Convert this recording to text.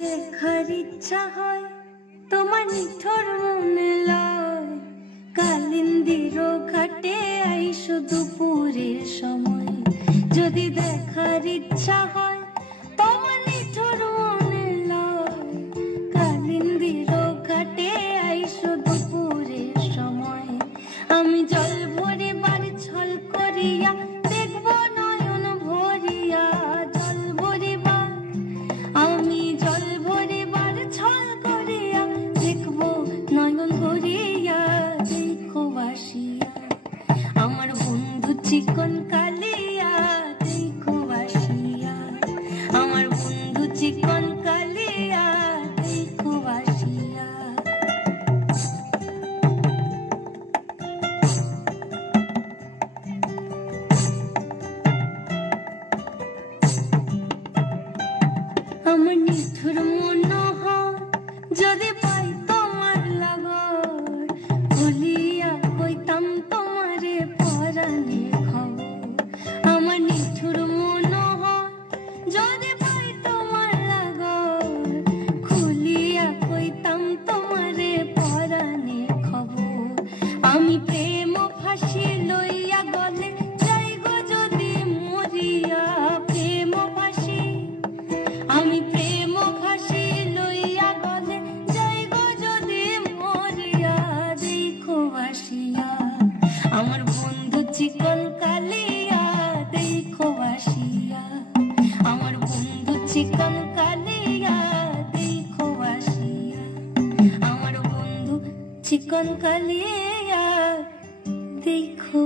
দেখার ইচ্ছা হয় তোমার নিঠুর মনে লয়, কালিন্দির ঘাটে আইসো দুপুরের সময়। যদি দেখার ইচ্ছা হয় তোমার নিঠুর মনে লয়, কালিন্দির ঘাটে আইসো দুপুরের সময়। আমি জল ভরে বাড়ি ছল করিয়া দেখব নয়ন ভরিয়া, জল ভরে বার আমি জল ভরে বার ছল করিয়া দেখব নয়ন ভরিয়া। দেখো বাসিয়া আমার বন্ধু চিকন কালিয়া, দেখো বাসিয়া আমার বন্ধু চিকন কালিয়া, দেখো বাসিয়া। আমার নিঠুর মনোহর যদি পাই তোমার লাগর, বলিয়া কইতাম তোমারে পরাণের খবর। আমার নিঠুর মনোহর যদি পাই তোমার লাগর, খুলিয়া কইতাম তোমারে পরাণের খবর। আমি প্রেম ফাঁসি লইয়া গলে যাইব যদি মরিয়া, প্রেম ফাঁসি আমি প্রেম ফাঁসি লইয়া গলে যাইব যদি মরিয়া। দেখো বাসিয়া আমার বন্ধু চিকন কালিয়া, দেখো বাসিয়া আমার বন্ধু চিকন কালিয়া, দেখো বাসিয়া আমার বন্ধু চিকন কালিয়া, দেখো